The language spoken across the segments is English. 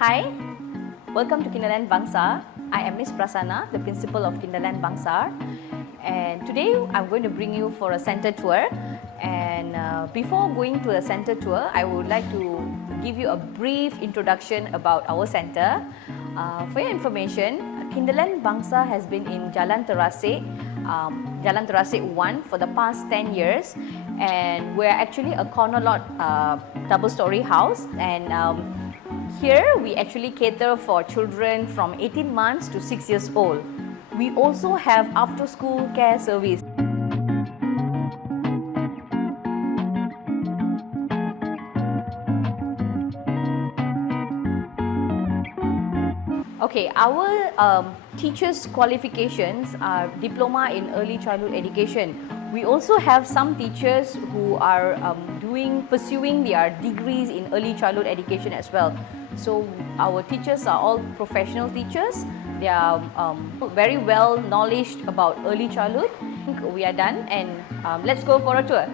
Hi, welcome to Kinderland Bangsar. I am Miss Prasanna, the principal of Kinderland Bangsar, and today I'm going to bring you for a center tour. And before going to a center tour, I would like to give you a brief introduction about our center. For your information, Kinderland Bangsar has been in Jalan Terasik, Jalan Terasik 1 for the past 10 years, and we're actually a corner lot double-story house, and here we actually cater for children from 18 months to 6 years old. We also have after-school care service. Okay, our teachers' qualifications are Diploma in Early Childhood Education. We also have some teachers who are pursuing their degrees in Early Childhood Education as well. So our teachers are all professional teachers. They are very well knowledgeable about early childhood. I think we are done, and let's go for a tour.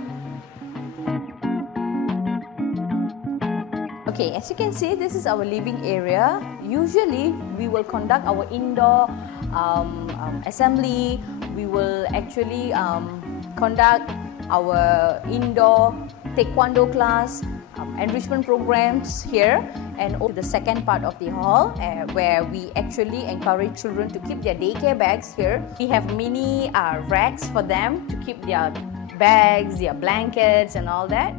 Okay, as you can see, this is our living area. Usually, we will conduct our indoor assembly. We will actually conduct our indoor taekwondo class, enrichment programs here, and the second part of the hall where we actually encourage children to keep their daycare bags here. We have mini racks for them to keep their bags, their blankets and all that.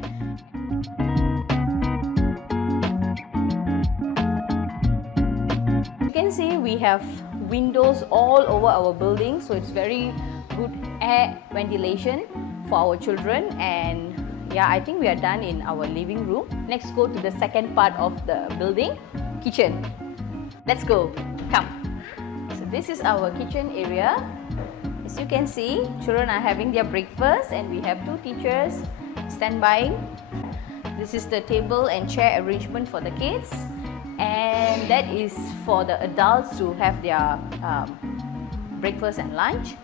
You can see we have windows all over our building, so it's very good air ventilation for our children. And yeah, I think we are done in our living room. Next, go to the second part of the building, kitchen. Let's go. Come. So this is our kitchen area. As you can see, children are having their breakfast, and we have two teachers standby. This is the table and chair arrangement for the kids, and that is for the adults to have their breakfast and lunch.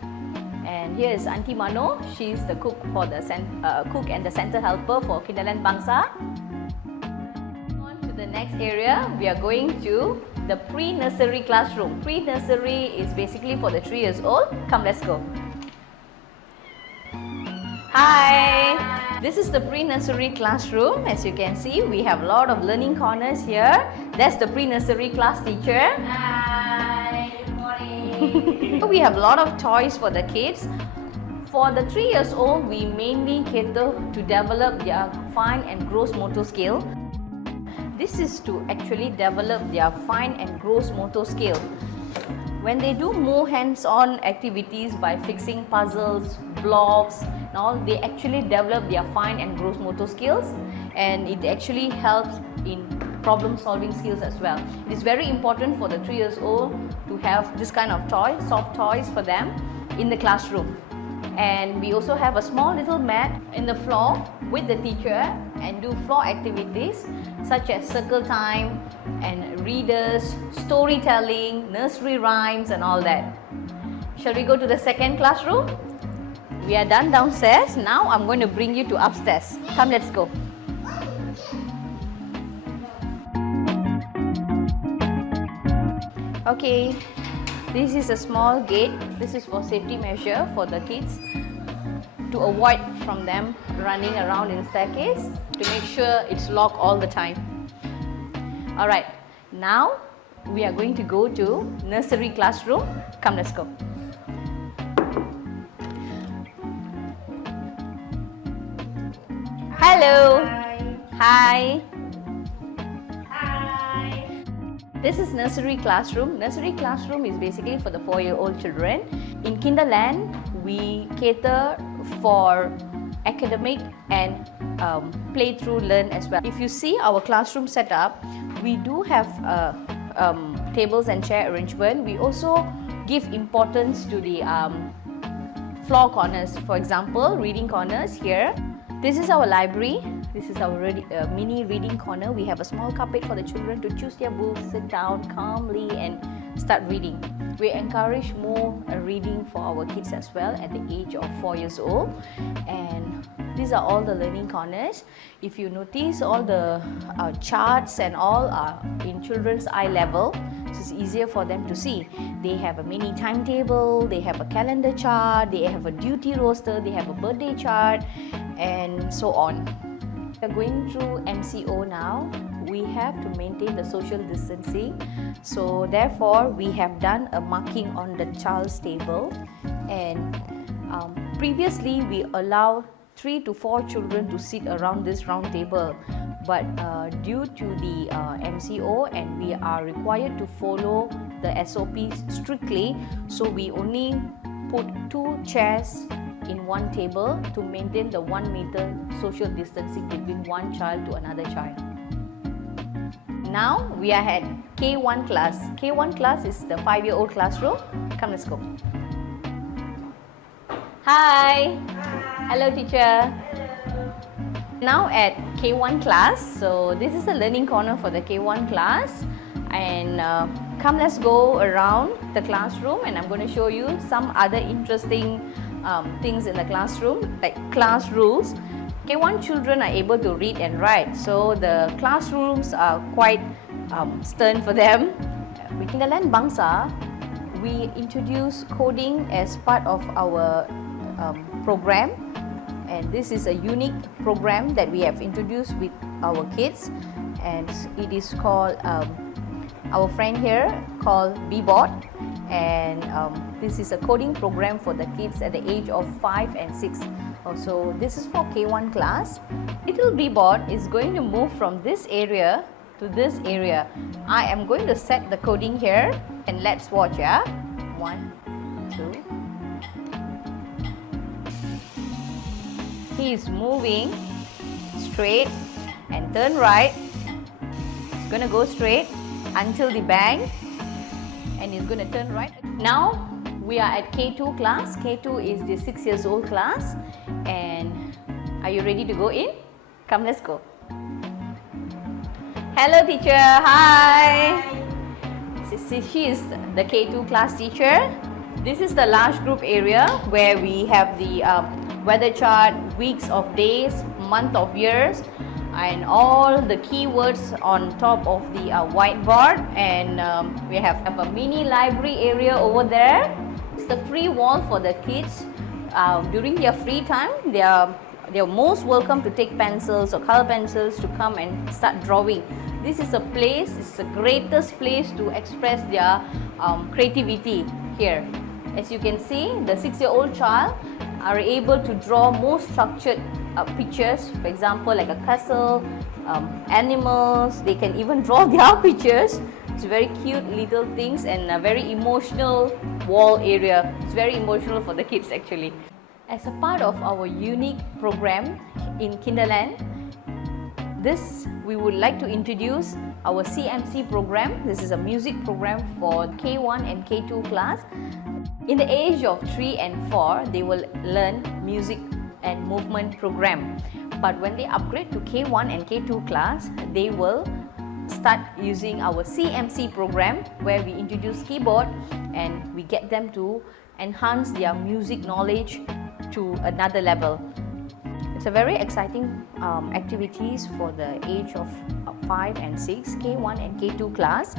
And here is Auntie Mano. She is the cook for the cook and the center helper for Kinderland Bangsar. On to the next area, we are going to the pre-nursery classroom. Pre-nursery is basically for the 3 years old. Come, let's go. Hi! This is the pre-nursery classroom. As you can see, we have a lot of learning corners here. That's the pre-nursery class teacher. Hi, good morning. We have a lot of toys for the kids. For the 3 years old, we mainly cater to develop their fine and gross motor skill. This is to actually develop their fine and gross motor skill. When they do more hands-on activities by fixing puzzles, blocks and all, they actually develop their fine and gross motor skills, and it actually helps in problem-solving skills as well. It is very important for the 3 years old to have this kind of toy, soft toys for them in the classroom. And we also have a small little mat in the floor with the teacher and do floor activities such as circle time and readers, storytelling, nursery rhymes and all that. Shall we go to the second classroom? We are done downstairs. Now I'm going to bring you to upstairs. Come, let's go. Okay, this is a small gate. This is for safety measure for the kids to avoid from them running around in the staircase, to make sure it's locked all the time. Alright, now we are going to go to nursery classroom. Come, let's go. Hello. Hi. Hi. This is nursery classroom. Nursery classroom is basically for the 4-year-old children. In Kinderland, we cater for academic and play through learn as well. If you see our classroom setup, we do have tables and chair arrangement. We also give importance to the floor corners. For example, reading corners here. This is our library. This is our mini reading corner. We have a small carpet for the children to choose their books, sit down calmly and start reading. We encourage more reading for our kids as well at the age of 4 years old. And these are all the learning corners. If you notice, all the charts and all are in children's eye level, so it's easier for them to see. They have a mini timetable, they have a calendar chart, they have a duty roster, they have a birthday chart, and so on. We are going through MCO now. We have to maintain the social distancing, so therefore we have done a marking on the child's table. And previously we allowed 3 to 4 children to sit around this round table, but due to the MCO and we are required to follow the SOPs strictly, so we only put 2 chairs in one table to maintain the 1 meter social distancing between one child to another child. Now we are at K1 class. K1 class is the 5-year-old classroom. Come, let's go. Hi. Hello, teacher. Now at K1 class. So this is the learning corner for the K1 class. And come, let's go around the classroom, and I'm going to show you some other interesting things in the classroom, like class rules. K1 children are able to read and write, so the classrooms are quite stern for them. With Kinderland Bangsa, we introduce coding as part of our program, and this is a unique program that we have introduced with our kids, and it is called our friend here called Bbot, and this is a coding program for the kids at the age of 5 and 6. Also, this is for K1 class. Little Bbot is going to move from this area to this area. I am going to set the coding here, and let's watch. 1, 2. He is moving straight and turn right. He's going to go straight until the bang, and he's going to turn right. Now we are at K2 class. K2 is the 6 years old class, and are you ready to go in? Come, let's go. Hello, teacher. Hi. She is the K2 class teacher. This is the large group area where we have the weather chart, weeks of days, month of years, and all the keywords on top of the whiteboard. And we have a mini library area over there. It's the free wall for the kids. During their free time, they are most welcome to take pencils or color pencils to come and start drawing. This is a place, it's the greatest place to express their creativity here. As you can see, the 6-year-old child are able to draw more structured pictures, for example, like a castle, animals. They can even draw their pictures. It's very cute little things, and a very emotional wall area. It's very emotional for the kids actually. As a part of our unique program in Kinderland, we would like to introduce our CMC program. This is a music program for K1 and K2 class. In the age of 3 and 4, they will learn music and movement program. But when they upgrade to K1 and K2 class, they will start using our CMC program, where we introduce keyboard and we get them to enhance their music knowledge to another level. It's a very exciting activities for the age of 5 and 6, K1 and K2 class,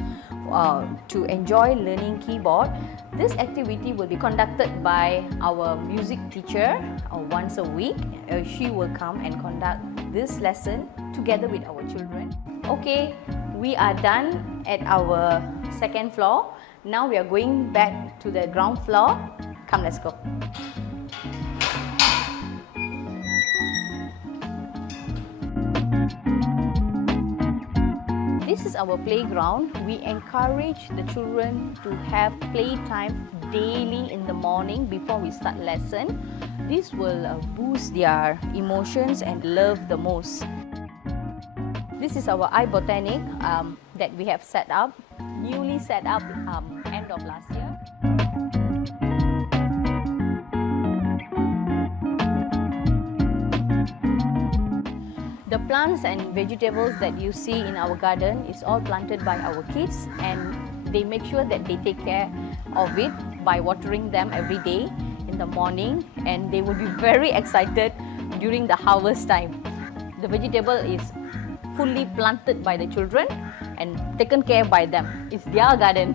to enjoy learning keyboard. This activity will be conducted by our music teacher once a week. She will come and conduct this lesson together with our children. Okay, we are done at our second floor. Now we are going back to the ground floor. Come, let's go. This is our playground. We encourage the children to have playtime daily in the morning before we start lesson. This will boost their emotions and love the most. This is our iBotanic that we have set up, newly set up end of last year. The plants and vegetables that you see in our garden is all planted by our kids, and they make sure that they take care of it by watering them every day in the morning, and they will be very excited during the harvest time. The vegetable is fully planted by the children and taken care by them. It's their garden.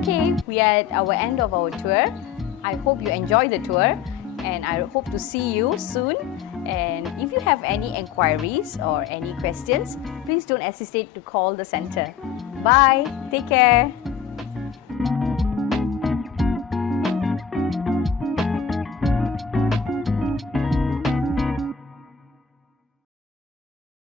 Okay, we are at our end of our tour. I hope you enjoyed the tour, and I hope to see you soon. And if you have any enquiries or any questions, please don't hesitate to call the center. Bye. Take care.